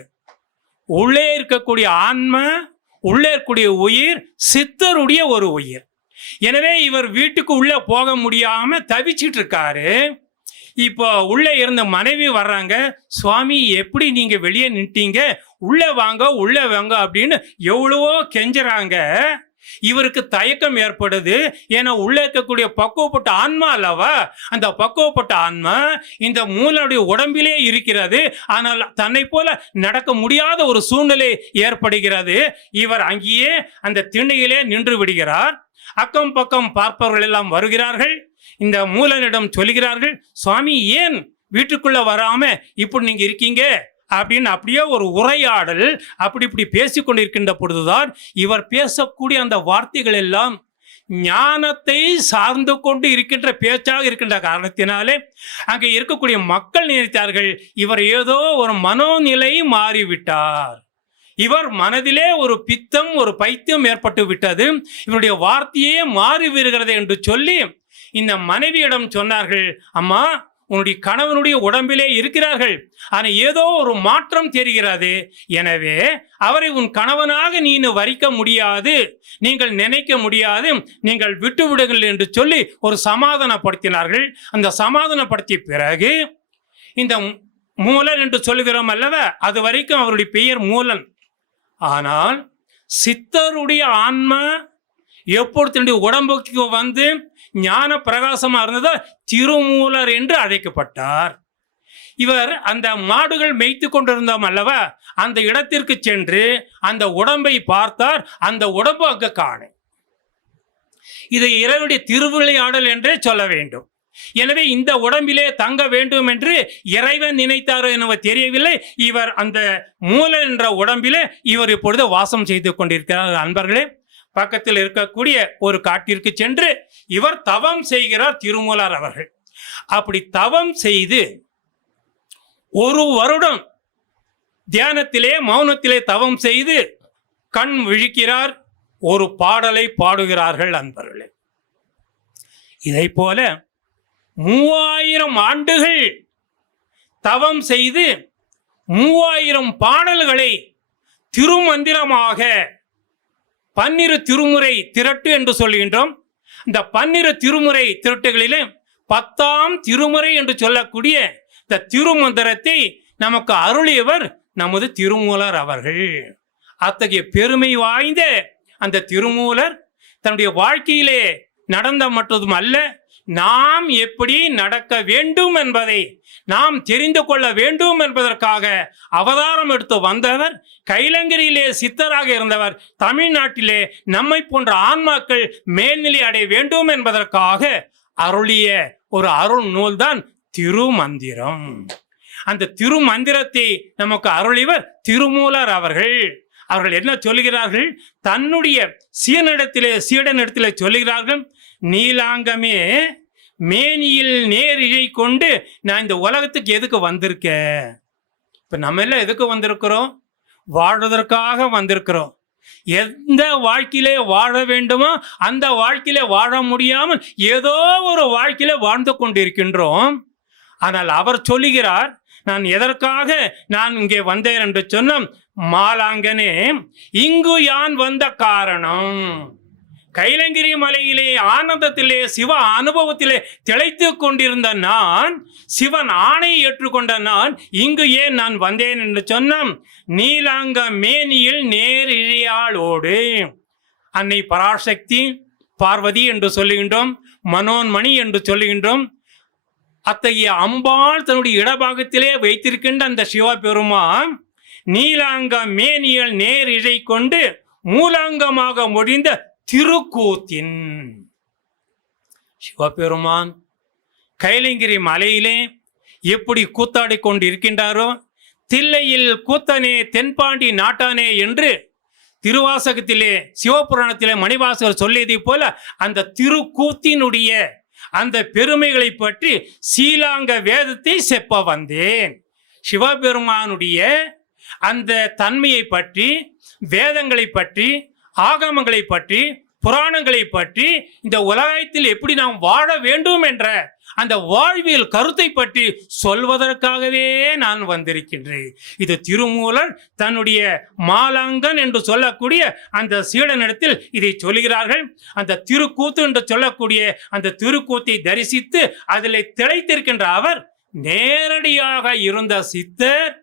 உள்ளே இருக்கக்கூடிய ஆன்மா, உள்ளே இருக்கக்கூடிய உயிர் சித்தருடைய ஒரு உயிர். எனவே இவர் வீட்டுக்கு உள்ளே போக முடியாம தவிச்சிட்டு இருக்காரு. இப்போ உள்ளே இருந்த மனைவி வர்றாங்க, சுவாமி எப்படி நீங்க வெளியே நின்ட்டீங்க, உள்ளே வாங்க உள்ளே வாங்க அப்படின்னு எவ்வளவோ கெஞ்சுறாங்க. இவருக்கு தயக்கம் ஏற்படுது. ஏன்னா உள்ளே இருக்கக்கூடிய பக்குவப்பட்ட ஆன்மா அல்லவா, அந்த பக்குவப்பட்ட ஆன்மா இந்த மூலனுடைய உடம்பிலே இருக்கிறது. ஆனால் தன்னை போல நடக்க முடியாத ஒரு சூழ்நிலை ஏற்படுகிறது. இவர் அங்கேயே அந்த திண்ணையிலே நின்று விடுகிறார். அக்கம் பக்கம் பார்ப்பவர்கள் எல்லாம் வருகிறார்கள். இந்த மூலனிடம் சொல்கிறார்கள், சுவாமி ஏன் வீட்டுக்குள்ள வராம இப்படி நீங்க இருக்கீங்க அப்படின்னு அப்படியே ஒரு உரையாடல் அப்படி இப்படி பேசிக்கொண்டிருக்கின்ற பொழுதுதான் இவர் பேசக்கூடிய அந்த வார்த்தைகள் எல்லாம் ஞானத்தை சார்ந்து கொண்டு இருக்கின்ற பேச்சாக இருக்கின்ற காரணத்தினாலே அங்கே இருக்கக்கூடிய மக்கள் நினைத்தார்கள் இவர் ஏதோ ஒரு மனோநிலை மாறிவிட்டார், இவர் மனதிலே ஒரு பித்தம் ஒரு பைத்தியம் ஏற்பட்டு விட்டது, இவருடைய வார்த்தையே மாறி வருகிறது என்று சொல்லி இந்த மனைவியிடம் சொன்னார்கள், அம்மா உன்னுடைய கணவனுடைய உடம்பிலே இருக்கிறார்கள், ஆனால் ஏதோ ஒரு மாற்றம் தெரிகிறது, எனவே அவரை உன் கணவனாக நீ வரிக்க முடியாது, நீங்கள் நினைக்க முடியாது, நீங்கள் விட்டு விடுங்கள் என்று சொல்லி ஒரு சமாதானப்படுத்தினார்கள். அந்த சமாதானப்படுத்திய பிறகு இந்த மூலன் என்று சொல்லுகிறோம் அல்லவா, அது வரைக்கும் அவருடைய பெயர் மூலன். ஆனால் சித்தருடைய ஆன்மா எப்பொழுது உடம்புக்கு வந்து ஞான பிரகாசமா இருந்ததோ திருமூலர் என்று அழைக்கப்பட்டார். இவர் அந்த மாடுகள் மேய்த்து கொண்டிருந்தோம் அல்லவா, அந்த இடத்திற்கு சென்று அந்த உடம்பை பார்த்தார். அந்த உடம்பு அங்க காண. இதை இறைவனுடைய திருவிளையாடல் என்றே சொல்ல வேண்டும். எனவே இந்த உடம்பிலே தங்க வேண்டும் என்று இறைவன் நினைத்தாரோ என்னவோ தெரியவில்லை, இவர் அந்த மூலன் என்ற உடம்பிலே இவர் இப்பொழுது வாசம் செய்து கொண்டிருக்கிறார். அன்பர்களே, பக்கத்தில் இருக்கக்கூடிய ஒரு காட்டிற்கு சென்று இவர் தவம் செய்கிறார் திருமூலர் அவர்கள். அப்படி தவம் செய்து ஒரு வருடம் தியானத்திலே மௌனத்திலே தவம் செய்து கண் விழிக்கிறார். ஒரு பாடலை பாடுகிறார்கள் அன்பர்களே. இதை போல 3000 ஆண்டுகள் தவம் செய்து 3000 பாடல்களை திருமந்திரமாக 12 திருமுறை திரட்டு என்று சொல்கின்றோம். இந்த 12 திருமுறை திரட்டுகளிலே 10ஆம் திருமுறை என்று சொல்லக்கூடிய இந்த திருமந்திரத்தை நமக்கு அருளியவர் நமது திருமூலர் அவர்கள். அத்தகைய பெருமை வாய்ந்த அந்த திருமூலர் தன்னுடைய வாழ்க்கையிலே நடந்த மட்டும் அல்ல, நாம் எப்படி நடக்க வேண்டும் என்பதை நாம் தெரிந்து கொள்ள வேண்டும் என்பதற்காக அவதாரம் எடுத்து வந்தவர். கைலங்கிரியிலே சித்தராக இருந்தவர். தமிழ்நாட்டிலே நம்மை போன்ற ஆன்மாக்கள் மேல்நிலை அடைய வேண்டும் என்பதற்காக அருளிய ஒரு அருள் நூல்தான் திருமந்திரம். அந்த திருமந்திரத்தை நமக்கு அருளியவர் திருமூலர் அவர்கள். அவர்கள் என்ன சொல்லுகிறார்கள், தன்னுடைய சீடனிடத்திலே சொல்லுகிறார்கள், நீலாங்கமே மேனியில் நேர் இழை கொண்டு நான் இந்த உலகத்துக்கு எதுக்கு வந்திருக்கேன்? இப்ப நம்ம எல்லாம் எதுக்கு வந்திருக்கிறோம்? வாழ்வதற்காக வந்திருக்கிறோம். எந்த வாழ்க்கையிலே வாழ வேண்டுமோ அந்த வாழ்க்கையிலே வாழ முடியாமல் ஏதோ ஒரு வாழ்க்கையிலே வாழ்ந்து கொண்டிருக்கின்றோம். ஆனால் அவர் சொல்லுகிறார், நான் எதற்காக நான் இங்கே வந்தேன் என்று சொன்ன, மாலாங்கனே, இங்கு யான் வந்த காரணம், கைலங்கிரி மலையிலே ஆனந்தத்திலே சிவ அனுபவத்திலே திளைத்து கொண்டிருந்த நான், சிவன் ஆணையை ஏற்றுக்கொண்ட நான் இங்கு ஏன் நான் வந்தேன் என்று சொன்ன, நீலாங்க மேனியில் நேரிழையாளோடு, அன்னை பராசக்தி பார்வதி என்று சொல்லுகின்றோம், மனோன்மணி என்று சொல்லுகின்றோம். அத்தகைய அம்பாள் தன்னுடைய இடபாகத்திலே வைத்திருக்கின்ற அந்த சிவபெருமான் நீலாங்க மேனியல் நேர் இழை கொண்டு மூலாங்கமாக முடிந்த திருக்கூத்தின் சிவபெருமான் கைலங்கிரி மலையிலே எப்படி கூத்தாடி கொண்டு இருக்கின்றாரோ, தில்லையில் கூத்தனே தென்பாண்டி நாட்டானே என்று திருவாசகத்திலே சிவபுராணத்திலே மணிவாசகர் சொல்லியதை போல அந்த திருக்கூத்தினுடைய அந்த பெருமைகளை பற்றி சீலாங்க வேதத்தை செப்ப வந்தேன். சிவபெருமானுடைய அந்த தன்மையை பற்றி, வேதங்களை பற்றி, ஆகமங்களை பற்றி, புராணங்களை பற்றி, இந்த உலகத்தில் எப்படி நாம் வாழ வேண்டும் என்ற அந்த வாழ்வியல் கருத்தை பற்றி சொல்வதற்காகவே நான் வந்திருக்கின்றேன். இது திருமூலர் தன்னுடைய மாலாங்கன் என்று சொல்லக்கூடிய அந்த சீடனிடத்தில் இதை சொல்கிறார்கள். அந்த திருக்கூத்து என்று சொல்லக்கூடிய அந்த திருக்கூத்தை தரிசித்து அதில் திளைத்திருக்கின்ற அவர் நேரடியாக இருந்த சித்தர்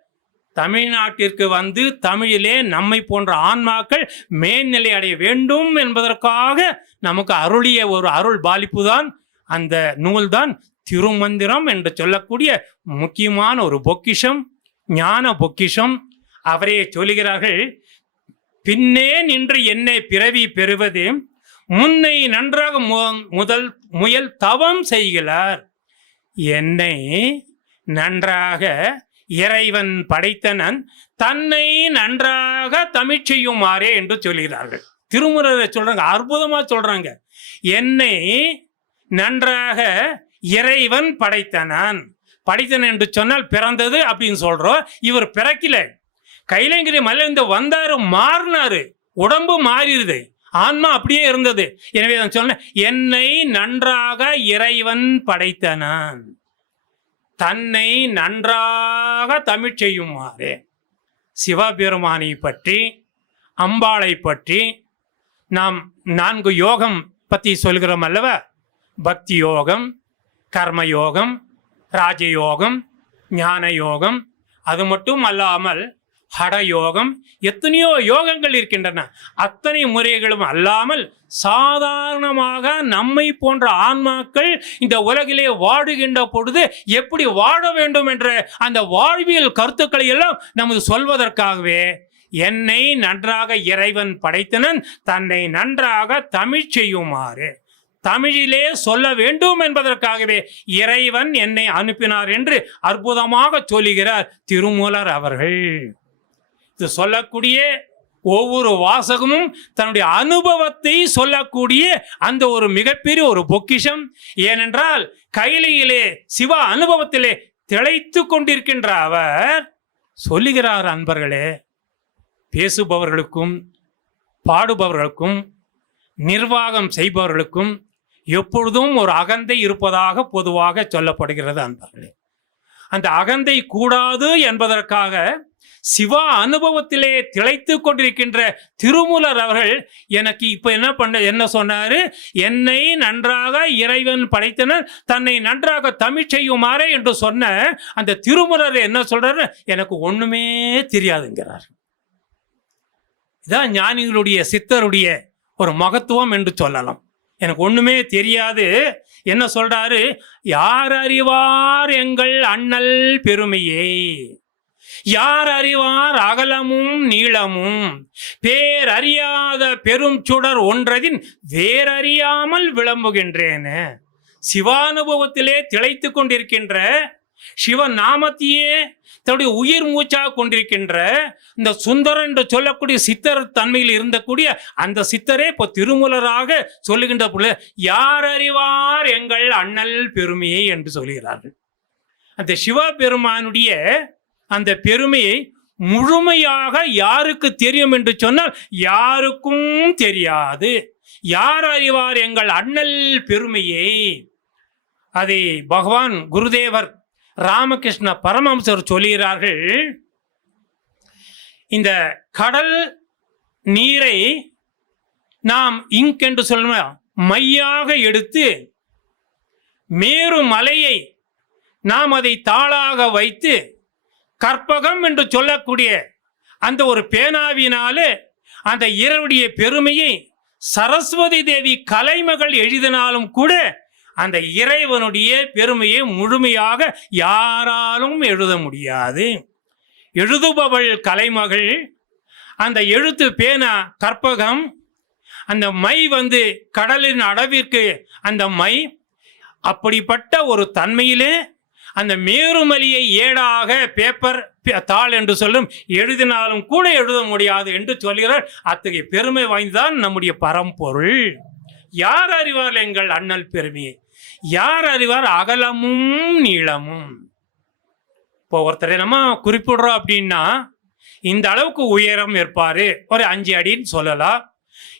தமிழ்நாட்டிற்கு வந்து தமிழிலே நம்மை போன்ற ஆன்மாக்கள் மேல்நிலை அடைய வேண்டும் என்பதற்காக நமக்கு அருளிய ஒரு அருள் பாலிப்பு தான் அந்த நூல்தான் திருமந்திரம் என்று சொல்லக்கூடிய முக்கியமான ஒரு பொக்கிஷம், ஞான பொக்கிஷம். அவரே சொல்லுகிறார்கள், பின்னே நின்று என்னை பிறவி பெறுவது முன்னை நன்றாக முயல் தவம் செய்கிறார். என்னை நன்றாக இறைவன் படைத்தனன் தன்னை நன்றாக தமிழ் செய்யுமாறே என்று சொல்கிறார்கள். திருமுறை சொல்றாங்க, அற்புதமா சொல்றாங்க. என்னை நன்றாக இறைவன் படைத்தனன் என்று சொன்னால் பிறந்தது அப்படின்னு சொல்றோம். இவர் பிறக்கல, கைலங்கிரி மலையிலிருந்து வந்தாரு, மாறினாரு, உடம்பு மாறிடுது, ஆன்மா அப்படியே இருந்தது. எனவே நான் சொன்னேன், என்னை நன்றாக இறைவன் படைத்தனன் தன்னை நன்றாக தமிழ் செய்யுமாறு. சிவபெருமானை பற்றி, அம்பாளை பற்றி நாம் 4 யோகம் பற்றி சொல்கிறோம் அல்லவா? பக்தி யோகம், கர்மயோகம், ராஜயோகம், ஞான யோகம். அது மட்டும் அல்லாமல் ஹடயோகம், எத்தனையோ யோகங்கள் இருக்கின்றன. அத்தனை முறைகளும் அல்லாமல் சாதாரணமாக நம்மை போன்ற ஆன்மாக்கள் இந்த உலகிலே வாடுகின்ற பொழுது எப்படி வாழ வேண்டும் என்ற அந்த வாழ்வியல் கருத்துக்களை எல்லாம் நமது சொல்வதற்காகவே என்னை நன்றாக இறைவன் படைத்தனன் தன்னை நன்றாக தமிழ் செய்யுமாறு, தமிழிலே சொல்ல வேண்டும் என்பதற்காகவே இறைவன் என்னை அனுப்பினார் என்று அற்புதமாக சொல்லுகிறார் திருமூலர் அவர்கள். இது சொல்லக்கூடிய ஒவ்வொரு வாசகமும் தன்னுடைய அனுபவத்தை சொல்லக்கூடிய அந்த ஒரு மிகப்பெரிய ஒரு பொக்கிஷம். ஏனென்றால் கையிலே சிவ அனுபவத்திலே திளைத்து கொண்டிருக்கின்ற அவர் சொல்லுகிறார், அன்பர்களே, பேசுபவர்களுக்கும் பாடுபவர்களுக்கும் நிர்வாகம் செய்பவர்களுக்கும் எப்பொழுதும் ஒரு அகந்தை இருப்பதாக பொதுவாக சொல்லப்படுகிறது. அன்பர்களே, அந்த அகந்தை கூடாது என்பதற்காக சிவ அனுபவத்திலே திளைத்து கொண்டிருக்கின்ற திருமூலர் அவர்கள் எனக்கு இப்ப என்ன சொன்னாரு, என்னை நன்றாக இறைவன் படைத்தனர் தன்னை நன்றாக தமிழ் செய்யுமாறே என்று சொன்ன அந்த திருமூலர் என்ன சொல்றாரு, எனக்கு ஒண்ணுமே தெரியாதுங்கிறார். இதான் ஞானிகளுடைய சித்தருடைய ஒரு மகத்துவம் என்று சொல்லலாம். எனக்கு ஒண்ணுமே தெரியாது. என்ன சொல்றாரு, யார் அறிவார் எங்கள் அண்ணல் பெருமையே, யார் அறிவார் அகலமும் நீளமும், பேரறியாத பெரும் சுடர் ஒன்றதின் வேறறியாமல் விளம்புகின்றேன்னு. சிவானுபவத்திலே திளைத்து கொண்டிருக்கின்ற சிவ நாமத்தையே தன்னுடைய உயிர் மூச்சாக கொண்டிருக்கின்ற இந்த சுந்தரன் என்று சொல்லக்கூடிய சித்தர் தன்மையில் இருந்தக்கூடிய அந்த சித்தரே இப்போ திருமூலராக சொல்லுகின்ற பொழுது யார் அறிவார் எங்கள் அண்ணல் பெருமையை என்று சொல்கிறார்கள். அந்த சிவபெருமானுடைய அந்த பெருமையை முழுமையாக யாருக்கு தெரியும் என்று சொன்னால் யாருக்கும் தெரியாது. யார் அறிவார் எங்கள் அண்ணல் பெருமையை? அதை பகவான் குருதேவர் ராமகிருஷ்ண பரமஹம்சர் சொல்கிறார்கள். இந்த கடல் நீரை நாம் இங்க் என்று சொல்ல மையாக எடுத்து மேரு மலையை நாம் அதை தாளாக வைத்து கற்பகம் என்று சொல்லக்கூடிய அந்த ஒரு பேனாவினாலே அந்த இரவுடைய பெருமையை சரஸ்வதி தேவி கலைமகள் எழுதினாலும் கூட அந்த இறைவனுடைய பெருமையை முழுமையாக யாராலும் எழுத முடியாது. எழுதுபவள் கலைமகள், அந்த எழுத்து பேனா கற்பகம், அந்த மை கடலின் அளவிற்கு அந்த மை. அப்படிப்பட்ட ஒரு தன்மையிலே அந்த மேருமலியை ஏடாக பேப்பர் தாள் என்று சொல்லும் எழுதினாலும் கூட எழுத முடியாது என்று சொல்கிறார். அத்தகைய பெருமை வாய்ந்தான் நம்முடைய பரம்பொருள். யார் அறிவார் எங்கள் அண்ணல் பெருமையை? யார் அறிவார் அகலமும் நீளமும்? இப்போ ஒருத்தரை நம்ம குறிப்பிடுறோம் அப்படின்னா இந்த அளவுக்கு உயரம் இருப்பாரு, ஒரு 5 அடின்னு சொல்லலாம்.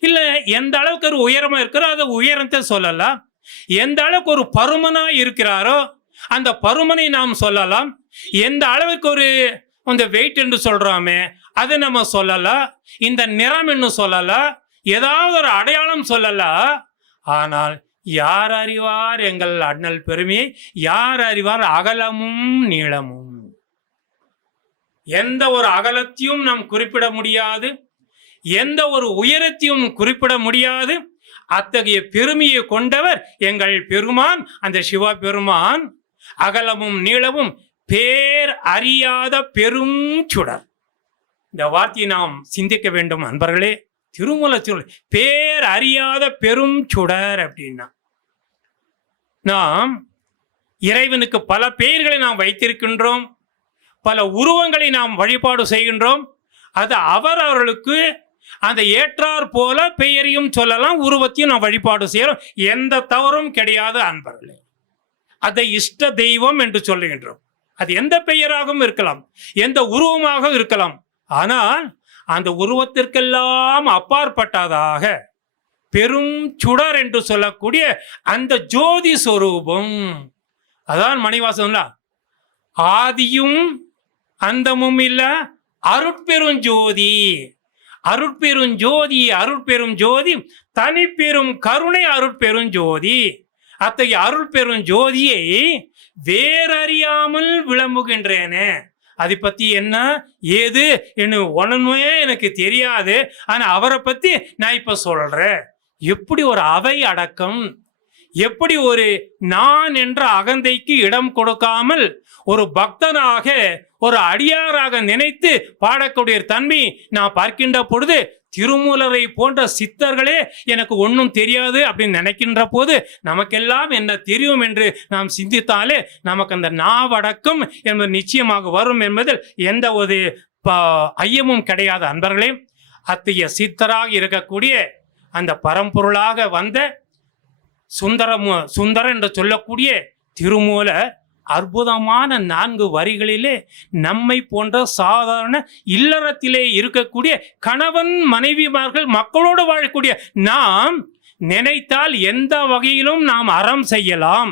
இல்லை எந்த அளவுக்கு ஒரு உயரமா இருக்கிறோ அதை உயரத்தை சொல்லலாம். எந்த அளவுக்கு ஒரு பருமனா இருக்கிறாரோ அந்த பருமனை நாம் சொல்லலாம். எந்த அளவுக்கு ஒரு அந்த வெயிட் என்று சொல்றோமே அதை நம்ம சொல்லலாம். இந்த நிறம் என்று சொல்லலாம். ஏதாவது ஒரு அடையாளம் சொல்லலாம். ஆனால் யார் அறிவார் எங்கள் அண்ணல் பெருமையை? யார் அறிவார் அகலமும் நீளமும்? எந்த ஒரு அகலத்தையும் நாம் குறிப்பிட முடியாது, எந்த ஒரு உயரத்தையும் குறிப்பிட முடியாது. அத்தகைய பெருமையை கொண்டவர் எங்கள் பெருமான், அந்த சிவ பெருமான். அகலமும் நீளமும் பேர் அறியாத பெரும் சுடர். இந்த வார்த்தையை நாம் சிந்திக்க வேண்டும் அன்பர்களே. திருமூல சொல் பேர் அறியாத பெரும் சுடர் அப்படின்னா, நாம் இறைவனுக்கு பல பெயர்களை நாம் வைத்திருக்கின்றோம், பல உருவங்களை நாம் வழிபாடு செய்கின்றோம். அது அவர்களுக்கு அந்த ஏற்றார் போல பெயரையும் சொல்லலாம், உருவத்தையும் நாம் வழிபாடு செய்யறோம். எந்த தவறும் கிடையாது அன்பர்களே. அதை இஷ்ட தெய்வம் என்று சொல்லுகின்றோம். அது எந்த பெயராகவும் இருக்கலாம், எந்த உருவமாக இருக்கலாம். ஆனால் அந்த உருவத்திற்கெல்லாம் அப்பாற்பட்டதாக பெரும் சுடர் என்று சொல்லக்கூடிய அந்த ஜோதி சொரூபம். அதான் மணிவாசன் ஆதியும் அந்தமும் இல்ல அருட்பெரும் ஜோதி. அருட்பெரும் ஜோதி, அருட்பெரும் ஜோதி, தனிப்பெரும் கருணை அருட்பெரும் ஜோதி. அத்தகைய அருட்பெரும் ஜோதியை வேறறியாமல் விளம்புகின்றேனே, அதை பத்தி என்ன ஏது என்ன ஒண்ணுமே எனக்கு தெரியாது. ஆனா அவரை பத்தி நான் இப்ப சொல்றேன். எப்படி ஒரு அவை அடக்கம், எப்படி ஒரு நான் என்ற அகந்தைக்கு இடம் கொடுக்காமல் ஒரு பக்தனாக ஒரு அடியாராக நினைத்து பாடக்கூடிய தன்மை நான் பார்க்கின்ற பொழுது, திருமூலரை போன்ற சித்தர்களே எனக்கு ஒன்றும் தெரியாது அப்படின்னு நினைக்கின்ற போது நமக்கெல்லாம் என்ன தெரியும் என்று நாம் சிந்தித்தாலே நமக்கு அந்த நாவடக்கம் என்பது நிச்சயமாக வரும் என்பதில் எந்த ஒரு ஐயமும் கிடையாது அன்பர்களே. அத்தகைய சித்தராக இருக்கக்கூடிய அந்த பரம்பொருளாக வந்த சுந்தரம் என்று சொல்லக்கூடிய திருமூலர் அற்புதமான 4 வரிகளிலே நம்மை போன்ற சாதாரண இல்லறத்திலே இருக்கக்கூடிய கணவன் மனைவிமார்கள் மக்களோடு வாழக்கூடிய நாம் நினைத்தால் எந்த வகையிலும் நாம் அறம் செய்யலாம்,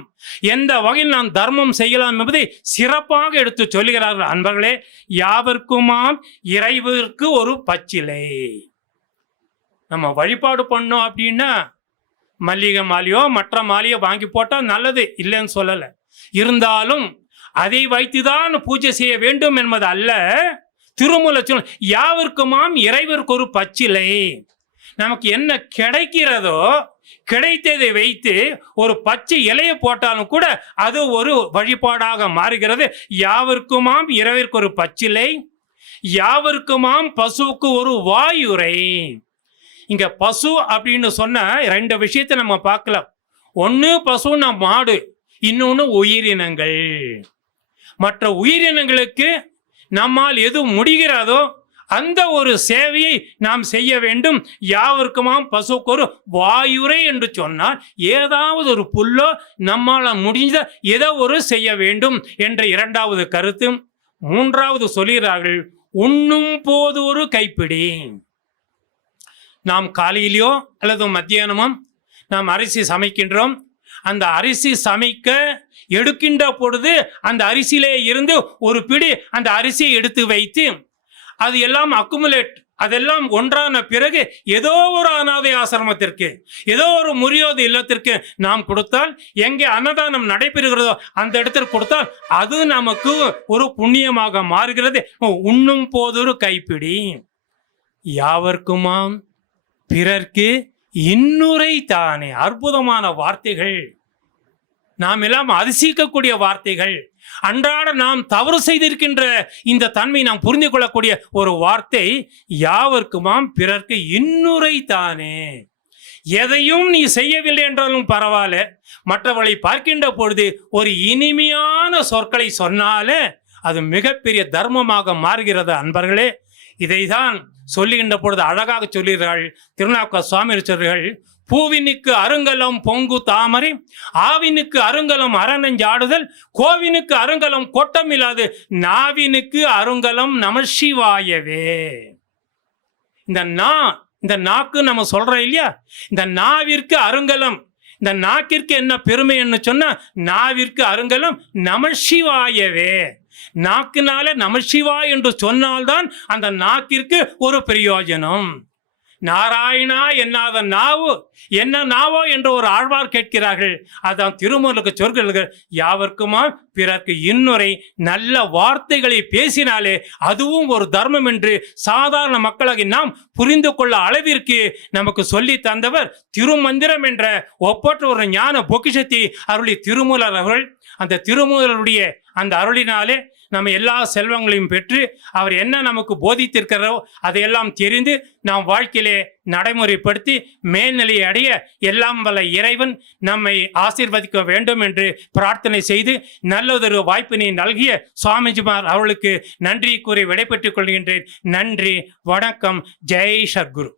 எந்த வகையில் நாம் தர்மம் செய்யலாம் என்பதை சிறப்பாக எடுத்து சொல்லுகிறார்கள் அன்பர்களே. யாவர்க்குமாம் இறைவருக்கு ஒரு பச்சிலை. நம்ம வழிபாடு பண்ணோம் அப்படின்னா மல்லிகை மாலையோ மற்ற மாலையோ வாங்கி போட்டால் நல்லது, இல்லைன்னு சொல்லலை. இருந்தாலும் அதை வைத்துதான் பூஜை செய்ய வேண்டும் என்பது அல்ல. திருமூல சொல் யாவர்க்குமாம் இறைவருக்கு ஒரு பச்சிலை. நமக்கு என்ன கிடைக்கிறதோ கிடைத்ததை வைத்து ஒரு பச்சை இலையை போட்டாலும் கூட அது ஒரு வழிபாடாக மாறுகிறது. யாவர்க்குமாம் இறைவருக்கு ஒரு பச்சிலை, யாவர்க்குமாம் பசுவுக்கு ஒரு வாயுரை. இங்க பசு அப்படின்னு சொன்ன 2 விஷயத்தை நம்ம பார்க்கலாம். ஒன்று பசுன்னா மாடு, இன்னொன்று உயிரினங்கள். மற்ற உயிரினங்களுக்கு நம்மால் எது முடிகிறதோ அந்த ஒரு சேவையை நாம் செய்ய வேண்டும். யாவர்க்குமாம் பசுக்கு ஒரு வாயுரை என்று சொன்னால் ஏதாவது ஒரு புல்லோ நம்மால் முடிஞ்ச ஏதோ ஒரு செய்ய வேண்டும் என்ற 2வது கருத்து. 3வது சொல்கிறார்கள் உண்ணும் போது ஒரு கைப்பிடி. நாம் காலையிலையோ அல்லது மத்தியானமோ நாம் அரிசி சமைக்கின்றோம். அந்த அரிசி சமைக்க எடுக்கின்ற பொழுது அந்த அரிசியிலே இருந்து ஒரு பிடி அந்த அரிசியை எடுத்து வைத்து அது எல்லாம் அக்குமுலேட், அதெல்லாம் ஒன்றான பிறகு ஏதோ ஒரு அனாதை ஆசிரமத்திற்கு, ஏதோ ஒரு முறியோது இல்லத்திற்கு நாம் கொடுத்தால், எங்கே அன்னதானம் நடைபெறுகிறதோ அந்த இடத்திற்கு கொடுத்தால் அது நமக்கு ஒரு புண்ணியமாக மாறுகிறது. உண்ணும் போதொரு கைப்பிடி, யாவர்க்குமாம் பிறர்க்கு இன்னுரை தானே. அற்புதமான வார்த்தைகள், நாம் எல்லாம் அதிசயிக்கக்கூடிய வார்த்தைகள். அன்றாட நாம் தவறு செய்திருக்கின்ற இந்த தன்மை நாம் புரிந்து கொள்ளக்கூடிய ஒரு வார்த்தை, யாவர்க்குமாம் பிறர்க்கு இன்னுரை தானே. எதையும் நீ செய்யவில்லை என்றாலும் பரவாயில்ல, மற்றவர்களை பார்க்கின்ற பொழுது ஒரு இனிமையான சொற்களை சொன்னாலே அது மிகப்பெரிய தர்மமாக மாறுகிறது. அன்பர்களே, இதைதான் சொல்லுகின்ற பொழுது அழகாக சொல்கிறார்கள் திருநாவுக்கரசர் சுவாமி சொல்கிறார்கள், பூவினுக்கு அருங்கலம் பொங்கு தாமரை, ஆவினுக்கு அருங்கலம் அறநெஞ்சாடுதல், கோவினுக்கு அருங்கலம் கொட்டமில்லாது, நாவினுக்கு அருங்கலம் நமசிவாயவே. இந்த நாக்கு நம்ம சொல்றோம் இல்லையா, இந்த நாவிற்கு அருங்கலம், இந்த நாக்கிற்கு என்ன பெருமைன்னு சொன்னா, நாவிற்கு அருங்கலம் நமசிவாயவே. நாக்குனால நமசிவா என்று சொன்னால்தான் அந்த நாக்கிற்கு ஒரு பிரயோஜனம். நாராயணா என்னாத நாவு என்ன நாவோ என்று ஒரு ஆழ்வார் கேட்கிறார்கள். அதான் திருமூலருக்கு சொல்கிறார்கள், யாவர்க்குமா பிறர்க்கு இன்னுரை. நல்ல வார்த்தைகளை பேசினாலே அதுவும் ஒரு தர்மம் என்று சாதாரண மக்களாகி நாம் புரிந்து கொள்ள அளவிற்கு நமக்கு சொல்லி தந்தவர் திருமந்திரம் என்ற ஒப்பற்ற ஒரு ஞான பொக்கிஷத்தை அருளி திருமூலர் அவர்கள். அந்த திருமூலருடைய அந்த அருளினாலே நம்ம எல்லா செல்வங்களையும் பெற்று அவர் என்ன நமக்கு போதித்திருக்கிறோ அதையெல்லாம் தெரிந்து நாம் வாழ்க்கையிலே நடைமுறைப்படுத்தி மேல்நிலையை அடைய எல்லாம் வல்ல இறைவன் நம்மை ஆசீர்வதிக்க வேண்டும் என்று பிரார்த்தனை செய்து நல்லதொரு வாய்ப்பினை நல்கிய சுவாமிஜிமார் அவர்களுக்கு நன்றி கூறி விடைபெற்றுக் கொள்கின்றேன். நன்றி, வணக்கம், ஜெய் சத்குரு.